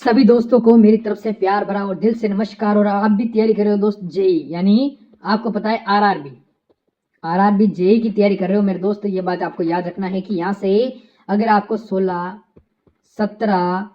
सभी दोस्तों को मेरी तरफ से प्यार भरा और दिल से नमस्कार। और आप भी तैयारी कर रहे हो दोस्त जेई, यानी आपको पता है आरआरबी जेई की तैयारी कर रहे हो मेरे दोस्त। ये बात आपको याद रखना है कि यहाँ से अगर आपको 16, 17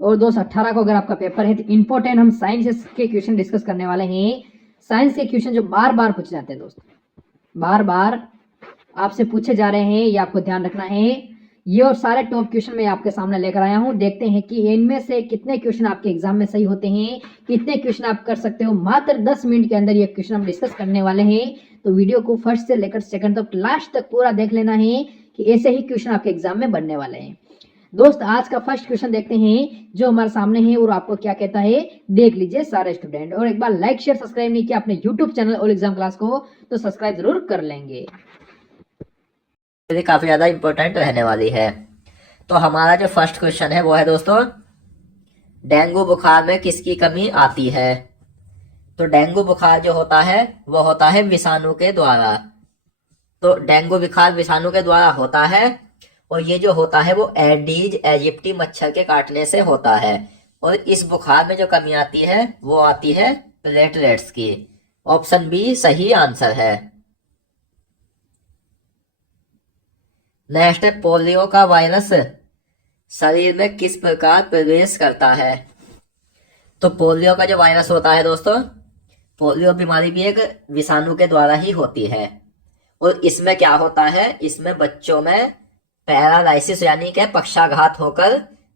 और 2018 को अगर आपका पेपर है तो इम्पोर्टेंट हम साइंस के क्वेश्चन डिस्कस करने वाले हैं। साइंस के क्वेश्चन जो बार बार पूछे जाते हैं दोस्त, बार बार आपसे पूछे जा रहे हैं, ये आपको ध्यान रखना है। ये और सारे टॉप क्वेश्चन मैं आपके सामने लेकर आया हूं। देखते हैं कि इनमें से कितने क्वेश्चन आपके एग्जाम में सही होते हैं, कितने क्वेश्चन आप कर सकते हो। मात्र 10 मिनट के अंदर ये क्वेश्चन हम डिस्कस करने वाले हैं। तो वीडियो को फर्स्ट से लेकर सेकंड तक लास्ट तक पूरा देख लेना है कि ऐसे ही क्वेश्चन आपके एग्जाम में बनने वाले हैं। दोस्त आज का फर्स्ट क्वेश्चन देखते हैं जो हमारे सामने है और आपको क्या कहता है, देख लीजिए सारे स्टूडेंट। और एक बार लाइक शेयर सब्सक्राइब नहीं किया अपने YouTube channel all exam class को तो सब्सक्राइब जरूर कर लेंगे, काफी ज्यादा इंपॉर्टेंट रहने वाली है। तो हमारा जो फर्स्ट क्वेश्चन है वो है दोस्तों, डेंगू बुखार में किसकी कमी आती है। तो डेंगू बुखार जो होता है वो होता है विषाणु के द्वारा। तो डेंगू बुखार विषाणु के द्वारा होता है और ये जो होता है वो एडीज एजिप्टी मच्छर के काटने से होता है। और इस बुखार में जो कमी आती है वो आती है प्लेटलेट्स की। ऑप्शन बी सही आंसर है। नेक्स्ट है, पोलियो का वायरस शरीर में किस प्रकार प्रवेश करता है। तो पोलियो का जो वायरस होता है दोस्तों, पोलियो बीमारी भी एक विषाणु के द्वारा ही होती है। और इसमें क्या होता है, इसमें बच्चों में पैरालाइसिस यानी कि पक्षाघात होकर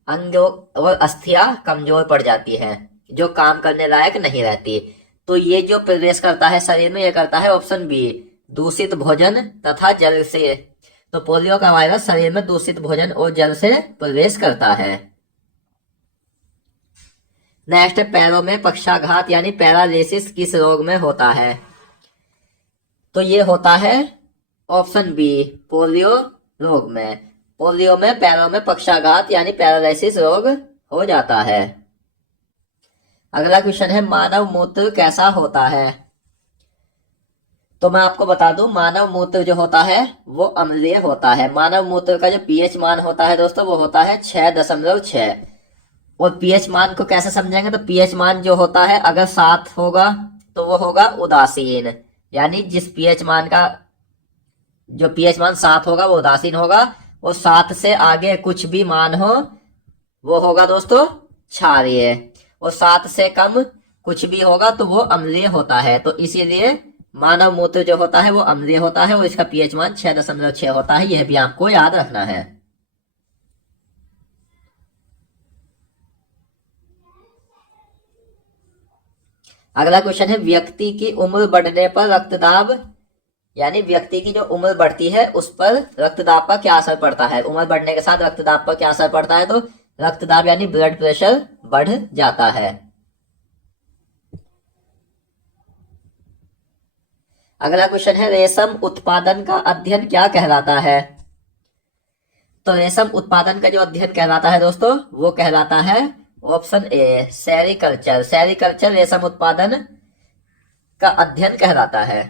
अंग और अस्थियां कमजोर पड़ जाती है, जो काम करने लायक नहीं रहती। तो ये जो प्रवेश करता है शरीर में, ये करता है ऑप्शन बी दूषित भोजन तथा जल से। तो पोलियो का वायरस शरीर में दूषित भोजन और जल से प्रवेश करता है। नेक्स्ट, पैरों में पक्षाघात यानी पैरालिसिस किस रोग में होता है। तो ये होता है ऑप्शन बी पोलियो रोग में। पोलियो में पैरों में पक्षाघात यानी पैरालिसिस रोग हो जाता है। अगला क्वेश्चन है, मानव मूत्र कैसा होता है। तो मैं आपको बता दूं, मानव मूत्र जो होता है वो अम्लीय होता है। मानव मूत्र का जो पीएच मान होता है दोस्तों वो होता है 6.6। और पीएच मान को कैसे समझेंगे, तो पीएच मान जो होता है अगर 7 होगा तो वो होगा उदासीन, यानी जिस पीएच मान का जो पीएच मान 7 होगा वो उदासीन होगा। और 7 से आगे कुछ भी मान हो वो होगा दोस्तों क्षारीय। और 7 से कम कुछ भी होगा तो वो अम्लीय होता है। तो इसीलिए मानव मूत्र जो होता है वो अम्लीय होता है और इसका पीएच मान 6.6 होता है। यह भी आपको याद रखना है। अगला क्वेश्चन है, व्यक्ति की उम्र बढ़ने पर रक्तदाब यानी व्यक्ति की जो उम्र बढ़ती है उस पर रक्तदाब पर क्या असर पड़ता है। उम्र बढ़ने के साथ रक्तदाब पर क्या असर पड़ता है, तो रक्तदाब यानी ब्लड प्रेशर बढ़ जाता है। अगला क्वेश्चन है, रेशम उत्पादन का अध्ययन क्या कहलाता है। तो रेशम उत्पादन का जो अध्ययन कहलाता है दोस्तों वो कहलाता है ऑप्शन ए सेरीकल्चर। सेरीकल्चर रेशम उत्पादन का अध्ययन कहलाता है।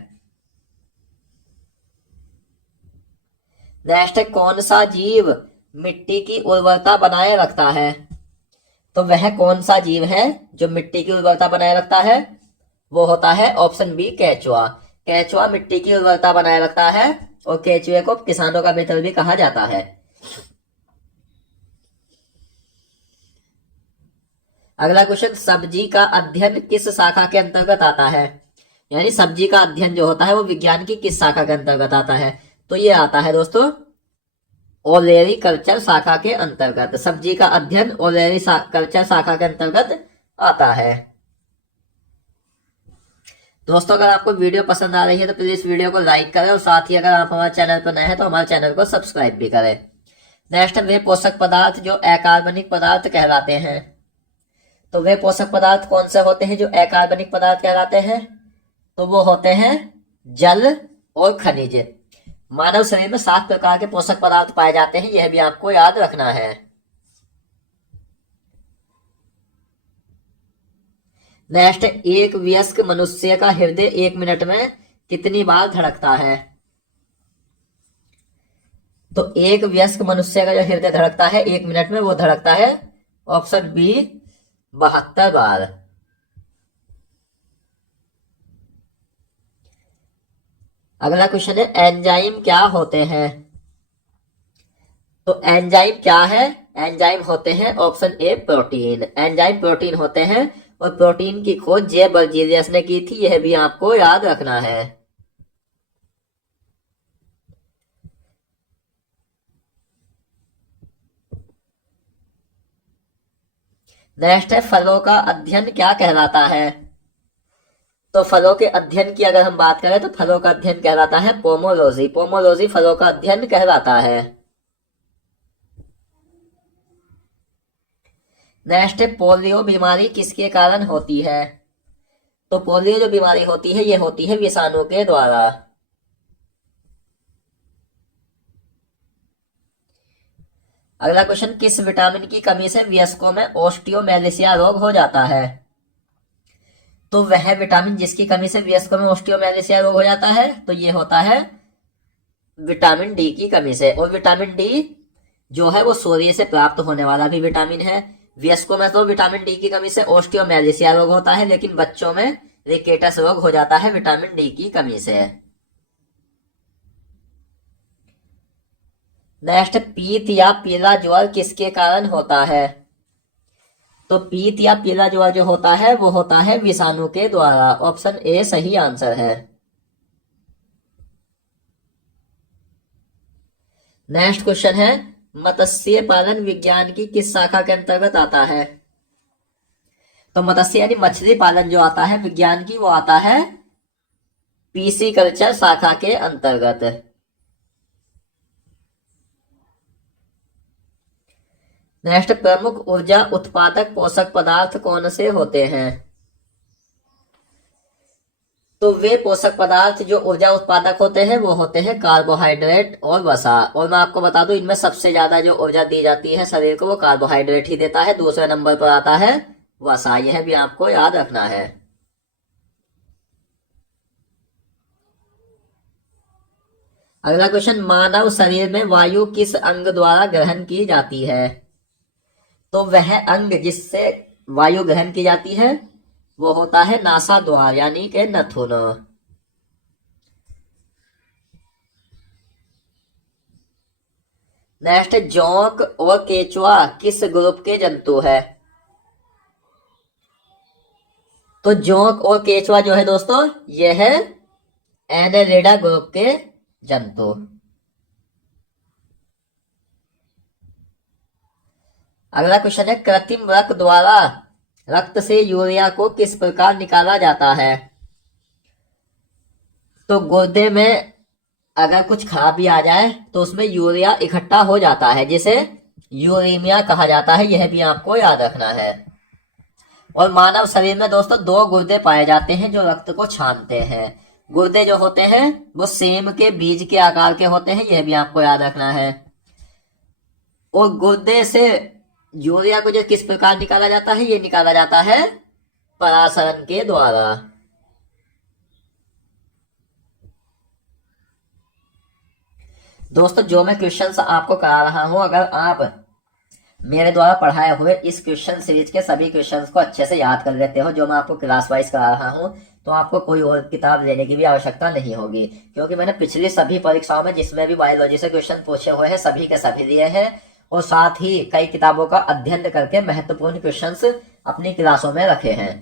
नेक्स्ट है, कौन सा जीव मिट्टी की उर्वरता बनाए रखता है। तो वह कौन सा जीव है जो मिट्टी की उर्वरता बनाए रखता है, वो होता है ऑप्शन बी केंचुआ। केंचुआ मिट्टी की उर्वरता बनाए रखता है और केंचुए को किसानों का मित्र भी कहा जाता है। अगला क्वेश्चन, सब्जी का अध्ययन किस शाखा के अंतर्गत आता है। यानी सब्जी का अध्ययन जो होता है वो विज्ञान की किस शाखा के अंतर्गत आता है। तो ये आता है दोस्तों ओलेरी कल्चर शाखा के अंतर्गत। सब्जी का अध्ययन ओलेरी कल्चर शाखा के अंतर्गत आता है। दोस्तों अगर आपको वीडियो पसंद आ रही है तो प्लीज वीडियो को लाइक करें और साथ ही अगर आप हमारे चैनल पर नए हैं तो हमारे चैनल को सब्सक्राइब भी करें। नेक्स्ट, वे पोषक पदार्थ जो अकार्बनिक पदार्थ कहलाते हैं। तो वे पोषक पदार्थ कौन से होते हैं जो अकार्बनिक पदार्थ कहलाते हैं, तो वो होते हैं जल और खनिज। मानव शरीर में 7 प्रकार के पोषक पदार्थ पाए जाते हैं, यह भी आपको याद रखना है। नेक्स्ट, एक वयस्क मनुष्य का हृदय 1 मिनट में कितनी बार धड़कता है। तो एक वयस्क मनुष्य का जो हृदय धड़कता है 1 मिनट में वो धड़कता है ऑप्शन बी 72 बार। अगला क्वेश्चन है एंजाइम क्या होते हैं? तो एंजाइम क्या है? एंजाइम होते हैं option A protein. Enzyme protein होते हैं और प्रोटीन की खोज जे बर्जीलियस ने की थी, यह भी आपको याद रखना है। नेक्स्ट है फलों का अध्ययन क्या कहलाता है? तो फलों के अध्ययन की अगर हम बात करें तो फलों का अध्ययन कहलाता है पोमोलॉजी। पोमोलॉजी फलों का अध्ययन कहलाता है। नेक्स्ट है पोलियो बीमारी किसके कारण होती है? तो पोलियो जो बीमारी होती है ये होती है विषाणु के द्वारा। अगला क्वेश्चन किस विटामिन की कमी से वयस्कों में ओस्टियोमेलिसिया रोग हो जाता है? तो वह विटामिन जिसकी कमी से वयस्कों में ओस्टियोमेलिसिया रोग हो जाता है तो ये होता है विटामिन डी की कमी से। और विटामिन डी जो है वो सूर्य से प्राप्त होने वाला भी विटामिन है। वयस्कों में तो विटामिन डी की कमी से ओस्टियोमेलिसिया रोग होता है, लेकिन बच्चों में रिकेटस रोग हो जाता है विटामिन डी की कमी से। नेक्स्ट पीत या पीला ज्वर किसके कारण होता है? तो पीत या पीला ज्वर जो होता है वो होता है विषाणु के द्वारा। ऑप्शन ए सही आंसर है। नेक्स्ट क्वेश्चन है मत्स्य पालन विज्ञान की किस शाखा के अंतर्गत आता है? तो मत्स्य यानी मछली पालन जो आता है विज्ञान की वो आता है पीसी कल्चर शाखा के अंतर्गत। नेक्स्ट प्रमुख ऊर्जा उत्पादक पोषक पदार्थ कौन से होते हैं? तो वे पोषक पदार्थ जो ऊर्जा उत्पादक होते हैं वो होते हैं कार्बोहाइड्रेट और वसा। और मैं आपको बता दूं इनमें सबसे ज्यादा जो ऊर्जा दी जाती है शरीर को वो कार्बोहाइड्रेट ही देता है। दूसरे नंबर पर आता है वसा। यह भी आपको याद रखना है। अगला क्वेश्चन मानव शरीर में वायु किस अंग द्वारा ग्रहण की जाती है? तो वह अंग जिससे वायु ग्रहण की जाती है वो होता है नासा द्वार यानी कि नथुन। नेक्स्ट जोंक और केचुआ किस ग्रुप के जंतु है? तो जोंक और केचुआ जो है दोस्तों यह है एनेलिडा ग्रुप के जंतु। अगला क्वेश्चन है कृत्रिम रक्त द्वारा रक्त से यूरिया को किस प्रकार निकाला जाता है? तो गुर्दे में अगर कुछ खराबी आ जाए तो उसमें यूरिया इकट्ठा हो जाता है जिसे यूरेमिया कहा जाता है। यह भी आपको याद रखना है। और मानव शरीर में दोस्तों 2 गुर्दे पाए जाते हैं जो रक्त को छानते हैं। गुर्दे जो होते हैं वो सेम के बीज के आकार के होते हैं। यह भी आपको याद रखना है। और गुर्दे से यूरिया को जो किस प्रकार निकाला जाता है ये निकाला जाता है परासरण के द्वारा। दोस्तों जो मैं क्वेश्चंस आपको करा रहा हूं अगर आप मेरे द्वारा पढ़ाए हुए इस क्वेश्चन सीरीज के सभी क्वेश्चंस को अच्छे से याद कर लेते हो जो मैं आपको क्लास वाइज करा रहा हूं तो आपको कोई और किताब लेने की भी आवश्यकता नहीं होगी। क्योंकि मैंने पिछली सभी परीक्षाओं में जिसमें भी बायोलॉजी से क्वेश्चन पूछे हुए हैं सभी के सभी लिए हैं और साथ ही कई किताबों का अध्ययन करके महत्वपूर्ण क्वेश्चंस अपनी क्लासों में रखे हैं।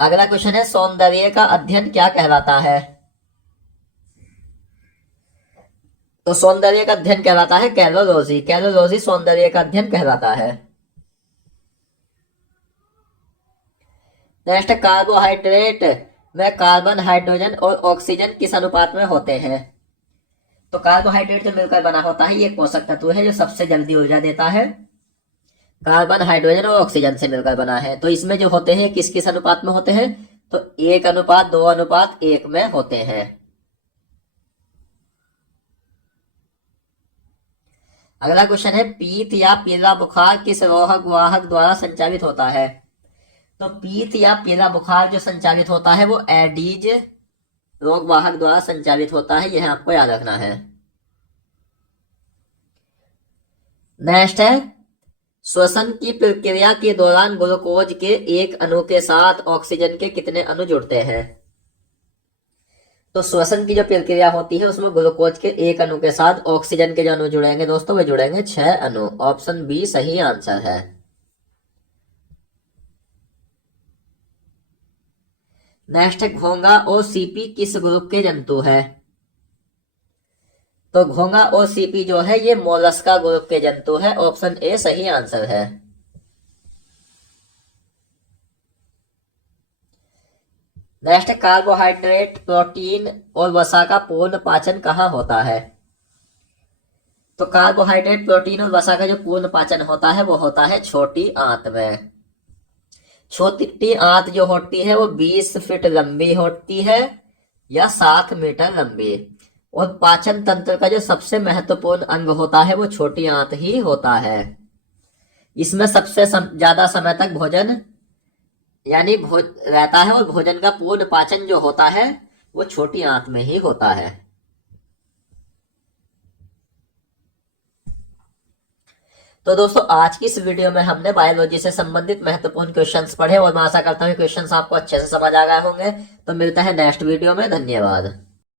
अगला क्वेश्चन है सौंदर्य का अध्ययन क्या कहलाता है? तो सौंदर्य का अध्ययन कहलाता है कैलोलॉजी। कैलोलॉजी सौंदर्य का अध्ययन कहलाता है। नेक्स्ट कार्बोहाइड्रेट में कार्बन हाइड्रोजन और ऑक्सीजन किस अनुपात में होते हैं? तो कार्बोहाइड्रेट जो मिलकर बना होता है ये एक पोषक तत्व है जो सबसे जल्दी ऊर्जा देता है। कार्बन हाइड्रोजन और ऑक्सीजन से मिलकर बना है। तो इसमें जो होते हैं किस किस अनुपात में होते हैं? तो 1:2:1 में होते हैं। अगला क्वेश्चन है पीत या पीला बुखार किस रोग वाहक द्वारा संचालित होता है? तो पीत या पीला बुखार जो संचालित होता है वो एडीज रोग वाहक द्वारा संचालित होता है। यह आपको याद रखना है। नेक्स्ट है श्वसन की प्रक्रिया के दौरान ग्लूकोज के एक अणु के साथ ऑक्सीजन के कितने अणु जुड़ते हैं? तो श्वसन की जो प्रक्रिया होती है उसमें ग्लूकोज के एक अणु के साथ ऑक्सीजन के जो अणु जुड़ेंगे दोस्तों वे जुड़ेंगे 6 अणु। ऑप्शन बी सही आंसर है। नेक्स्ट है घोंगा और सीपी किस ग्रुप के जंतु है? तो घोंगा और सीपी जो है ये मोलस्का ग्रुप के जंतु है। ऑप्शन ए सही आंसर है। नेक्स्ट कार्बोहाइड्रेट, प्रोटीन और वसा का पूर्ण पाचन कहाँ होता है? तो कार्बोहाइड्रेट, प्रोटीन और वसा का जो पूर्ण पाचन होता है वो होता है छोटी आंत में। छोटी आंत जो होती है वो 20 फीट लंबी होती है या 7 मीटर लंबी। और पाचन तंत्र का जो सबसे महत्वपूर्ण अंग होता है वो छोटी आंत ही होता है। इसमें सबसे ज्यादा समय तक भोजन यानी रहता है और भोजन का पूर्ण पाचन जो होता है वो छोटी आंत में ही होता है। तो दोस्तों आज की इस वीडियो में हमने बायोलॉजी से संबंधित महत्वपूर्ण क्वेश्चंस पढ़े और मैं आशा करता हूँ क्वेश्चंस आपको अच्छे से समझ आ गए होंगे। तो मिलता है नेक्स्ट वीडियो में। धन्यवाद।